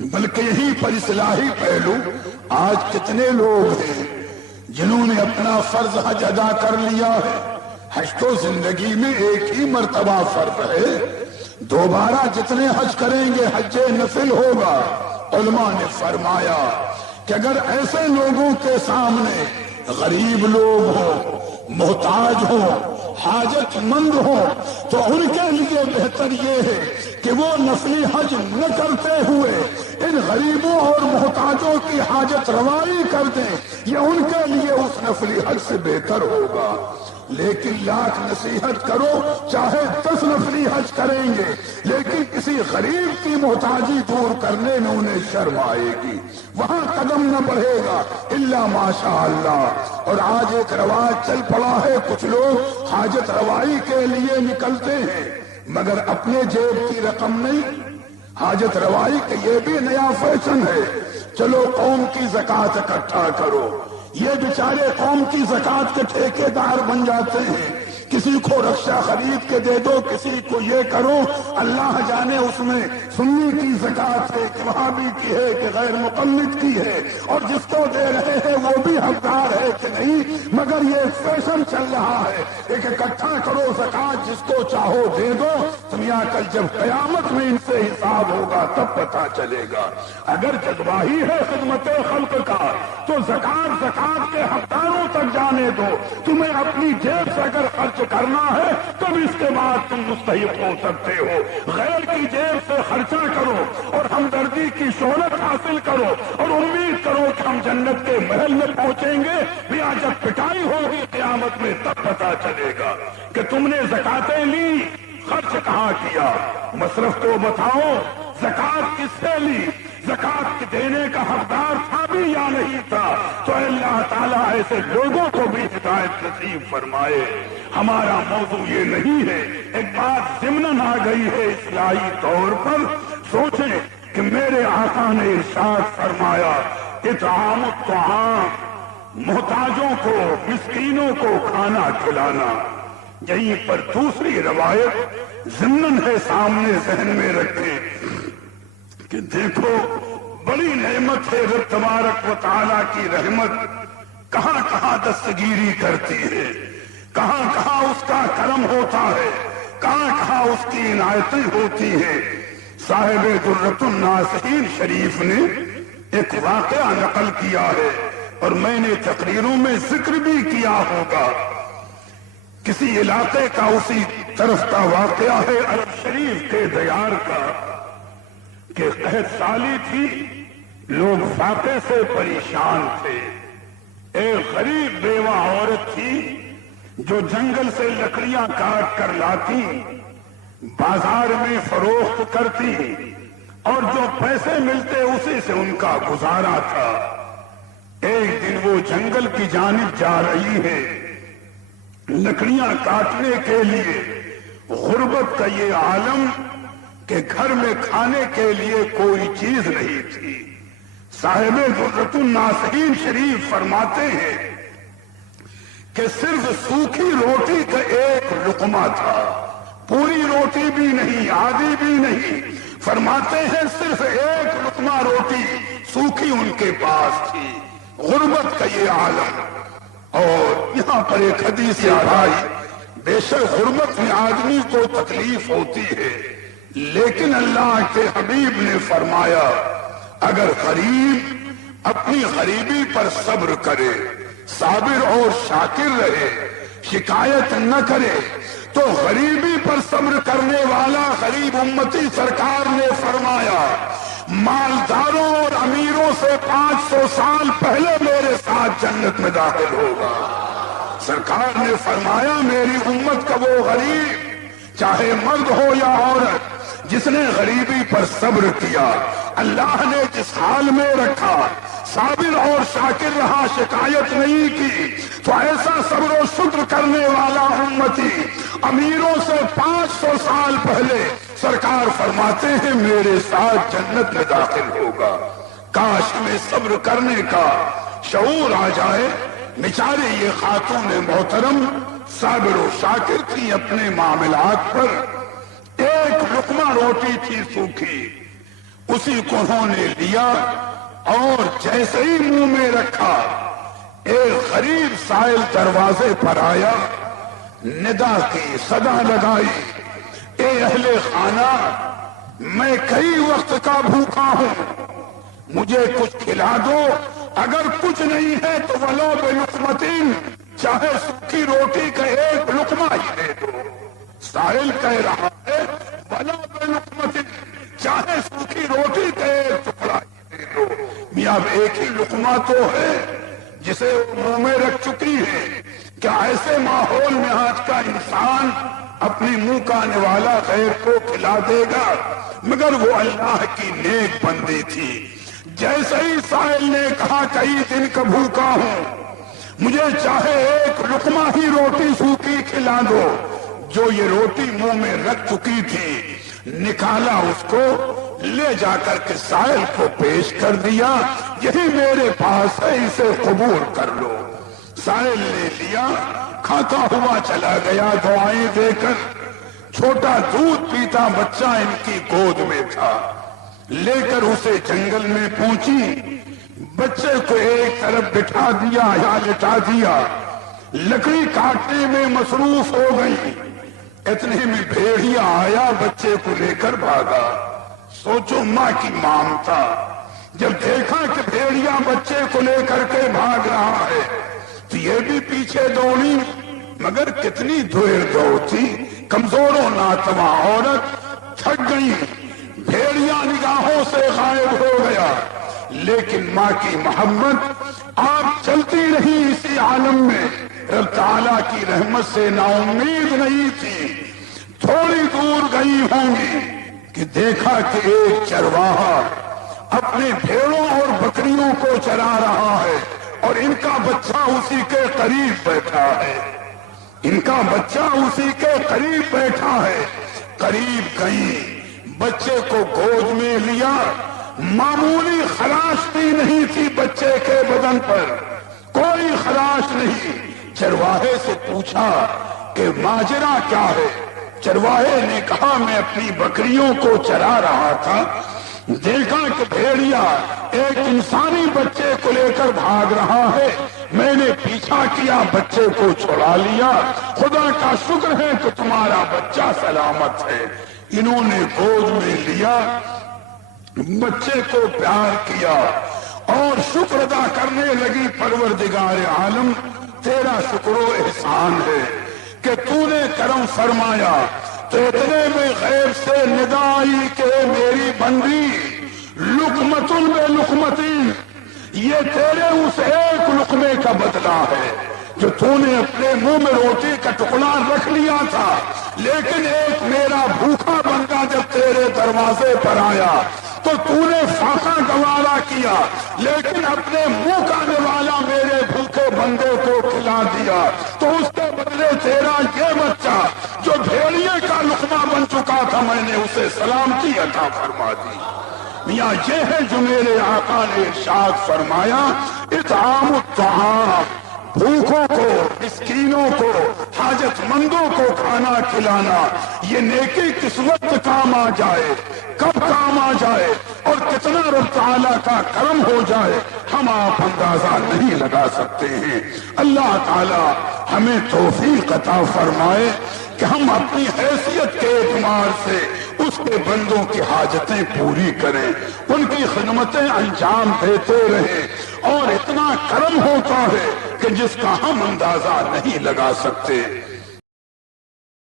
بلکہ یہیں پر اصلاحی پہلو، آج کتنے لوگ ہیں جنہوں نے اپنا فرض حج ادا کر لیا ہے. حج تو زندگی میں ایک ہی مرتبہ فرض ہے، دوبارہ جتنے حج کریں گے حج نفل ہوگا. علماء نے فرمایا کہ اگر ایسے لوگوں کے سامنے غریب لوگ ہوں، محتاج ہوں، حاجت مند ہوں، تو ان کے لیے بہتر یہ ہے کہ وہ نفلی حج نہ کرتے ہوئے ان غریبوں اور محتاجوں کی حاجت روائی کر دیں. یہ ان کے لیے اس نفلی حج سے بہتر ہوگا. لیکن لاکھ نصیحت کرو، چاہے 10 نفلی حج کریں گے، لیکن کسی غریب کی محتاجی دور کرنے میں انہیں شرم آئے گی، وہاں قدم نہ بڑھے گا الا ماشاء اللہ. اور آج ایک رواج چل پڑا ہے، کچھ لوگ حاجت روائی کے لیے نکلتے ہیں مگر اپنے جیب کی رقم نہیں. حاجت روائی کا یہ بھی نیا فیشن ہے، چلو قوم کی زکوٰۃ اکٹھا کرو. یہ بیچارے قوم کی زکوٰۃ کے ٹھیکیدار بن جاتے ہیں، کسی کو رکشہ خرید کے دے دو، کسی کو یہ کرو. اللہ جانے اس میں سنی کی زکوٰۃ ہے کہ وہابی کی ہے کہ غیر مقلد کی ہے، اور جس کو دے رہے ہیں وہ بھی حقدار ہے کہ نہیں. مگر یہ ایک فیشن چل رہا ہے، ایک اکٹھا کرو زکوٰۃ، جس کو چاہو دے دو. دنیا کل جب قیامت میں ان سے حساب ہوگا تب پتہ چلے گا. اگر جذبہ ہی ہے خدمت خلق کا تو زکوٰۃ کے حقداروں تک جانے دو. تمہیں اپنی جیب سے اگر خرچ کرنا ہے تب اس کے بعد تم مستحق ہو سکتے ہو. غیر کی جیب سے خرچہ کرو اور ہمدردی کی شہرت حاصل کرو اور امید کرو کہ ہم جنت کے محل میں پہنچیں گے. یا جب پٹائی ہوگی قیامت میں تب پتہ چلے گا کہ تم نے زکاتیں لی، خرچ کہاں کیا. مصرف تو بتاؤ، زکات کس سے لی، زکات دینے کا حقدار تھا بھی یا نہیں تھا. تو اللہ تعالیٰ ایسے لوگوں کو بھی ہدایت نصیب فرمائے. ہمارا موضوع یہ نہیں ہے. ایک بات ضمناً آ گئی ہے اصلاحی طور پر. سوچیں کہ میرے آقا نے ارشاد فرمایا اطعام الطعام، محتاجوں کو، مسکینوں کو کھانا کھلانا. یہیں پر دوسری روایت ضمناً ہے، سامنے ذہن میں رکھیں کہ دیکھو بڑی نعمت ہے رب تبارک و تعالیٰ کی رحمت، کہاں کہاں دستگیری کرتی ہے، کہاں کہاں اس کا کرم ہوتا ہے، کہاں کہاں اس کی عنایتیں ہوتی ہیں. صاحب درۃ الناصحین شریف نے ایک واقعہ نقل کیا ہے اور میں نے تقریروں میں ذکر بھی کیا ہوگا. کسی علاقے کا اسی طرف کا واقعہ ہے، عرب شریف کے دیار کا، کہ قحط سالی تھی، لوگ فاقے سے پریشان تھے. ایک غریب بیوہ عورت تھی جو جنگل سے لکڑیاں کاٹ کر لاتی، بازار میں فروخت کرتی اور جو پیسے ملتے اسی سے ان کا گزارا تھا. ایک دن وہ جنگل کی جانب جا رہی ہے لکڑیاں کاٹنے کے لیے. غربت کا یہ عالم کہ گھر میں کھانے کے لیے کوئی چیز نہیں تھی. صاحب درۃ الناصحین شریف فرماتے ہیں کہ صرف سوکھی روٹی کا ایک لقمہ تھا، پوری روٹی بھی نہیں، آدھی بھی نہیں. فرماتے ہیں صرف ایک لقمہ روٹی سوکھی ان کے پاس تھی. غربت کا یہ عالم. اور یہاں پر ایک حدیث آئی، بے شک غربت میں آدمی کو تکلیف ہوتی ہے، لیکن اللہ کے حبیب نے فرمایا اگر غریب اپنی غریبی پر صبر کرے، صابر اور شاکر رہے، شکایت نہ کرے، تو غریبی پر صبر کرنے والا غریب امتی سرکار نے فرمایا مالداروں اور امیروں سے 500 سال پہلے میرے ساتھ جنت میں داخل ہوگا. سرکار نے فرمایا میری امت کا وہ غریب چاہے مرد ہو یا عورت جس نے غریبی پر صبر کیا، اللہ نے جس حال میں رکھا، صابر اور شاکر رہا، شکایت نہیں کی، تو ایسا صبر و شکر کرنے والا امتی امیروں سے 500 سال پہلے سرکار فرماتے ہیں میرے ساتھ جنت میں داخل ہوگا. کاش میں صبر کرنے کا شعور آ جائے. بیچارے یہ خاتون محترم صابر و شاکر تھی اپنے معاملات پر. ایک لقمہ روٹی تھی سوکھی، اسی کو انہوں نے لیا اور جیسے ہی منہ میں رکھا ایک غریب سائل دروازے پر آیا، ندا کی، صدا لگائی، اے اہل خانہ میں کئی وقت کا بھوکا ہوں، مجھے کچھ کھلا دو، اگر کچھ نہیں ہے تو ولو بلقمتین، چاہے سوکھی روٹی کا ایک لقمہ ہی دے دو۔ سائل کہہ رہا ہے ولو بلقمتین، چاہے سوکھی روٹی کا ایک ٹکڑا ہی دے دو۔ میاں اب ایک ہی لقمہ تو ہے جسے وہ منہ میں رکھ چکی ہے، کیا ایسے ماحول میں آج کا انسان اپنی منہ کا آنے والا غیر کو کھلا دے گا؟ مگر وہ اللہ کی نیک بندی تھی۔ جیسے ہی سائل نے کہا کئی دن کا بھوکا ہوں، مجھے چاہے ایک لقمہ ہی روٹی سوکھی کھلا دو، جو یہ روٹی منہ میں رکھ چکی تھی نکالا، اس کو لے جا کر کے سائل کو پیش کر دیا، یہی میرے پاس ہے، اسے قبول کر لو۔ سائل نے لیا، کھاتا ہوا چلا گیا دعائیں دے کر۔ چھوٹا دودھ پیتا بچہ ان کی گود میں تھا، لے کر اسے جنگل میں پہنچی، بچے کو ایک طرف بٹھا دیا یا لٹا دیا، لکڑی کاٹنے میں مصروف ہو گئی۔ اتنے میں بھیڑیا آیا، بچے کو لے کر بھاگا۔ سوچو ماں کی مامتا، جب دیکھا کہ بھیڑیا بچے کو لے کر کے بھاگ رہا ہے تو یہ بھی پیچھے دوڑی، مگر کتنی دیر دوڑتی، کمزور و ناتواں عورت تھک گئی، بھیڑیا نگاہوں سے غائب ہو گیا، لیکن ماں کی محبت آپ چلتی رہی اسی عالم میں۔ رب تعالیٰ کی رحمت سے نا امید نہیں تھی، تھوڑی دور گئی ہوں گی کہ دیکھا کہ ایک چرواہا اپنے بھیڑوں اور بکریوں کو چرا رہا ہے اور ان کا بچہ اسی کے قریب بیٹھا ہے، ان کا بچہ اسی کے قریب بیٹھا ہے۔ قریب گئی، بچے کو گود میں لیا، معمولی خراش بھی نہیں تھی بچے کے بدن پر، کوئی خراش نہیں۔ چرواہے سے پوچھا کہ ماجرا کیا ہے؟ چرواہے نے کہا میں اپنی بکریوں کو چرا رہا تھا، دیکھا کہ بھیڑیا ایک انسانی بچے کو لے کر بھاگ رہا ہے، میں نے پیچھا کیا، بچے کو چھڑا لیا، خدا کا شکر ہے کہ تمہارا بچہ سلامت ہے۔ انہوں نے گود میں لیا، بچے کو پیار کیا اور شکر ادا کرنے لگی، پروردگار عالم تیرا شکر و احسان ہے کہ تو نے کرم فرمایا۔ تو اتنے میں غیب سے ندا آئی کہ میری بندی لقمتن بے لقمتین، یہ تیرے اس ایک لقمے کا بدلہ ہے جو تو نے اپنے منہ میں روٹی کا ٹکڑا رکھ لیا تھا، لیکن ایک میرا بھوکا بندہ جب تیرے دروازے پر آیا تو تو نے فاقہ گوارا کیا، لیکن اپنے منہ کا نوالا میرے بھوکے بندے کو کھلا دیا، تو اس کے بدلے تیرا یہ بچہ جو بھیڑیے کا لقمہ بن چکا تھا، میں نے اسے سلامتی عطا فرما دی۔ میاں یہ ہے جو میرے آقا نے ارشاد فرمایا، اطعام الطعام، بھوکوں کو، مسکینوں کو، حاجت مندوں کو کھانا کھلانا، یہ نیکی کس وقت کام آ جائے، کب کام آ جائے اور کتنا رب تعالیٰ کا کرم ہو جائے، ہم آپ اندازہ نہیں لگا سکتے ہیں۔ اللہ تعالیٰ ہمیں توفیق عطا فرمائے کہ ہم اپنی حیثیت کے اعتبار سے اس کے بندوں کی حاجتیں پوری کریں، ان کی خدمتیں انجام دیتے رہیں، اور اتنا کرم ہوتا ہے کہ جس کا ہم اندازہ نہیں لگا سکتے۔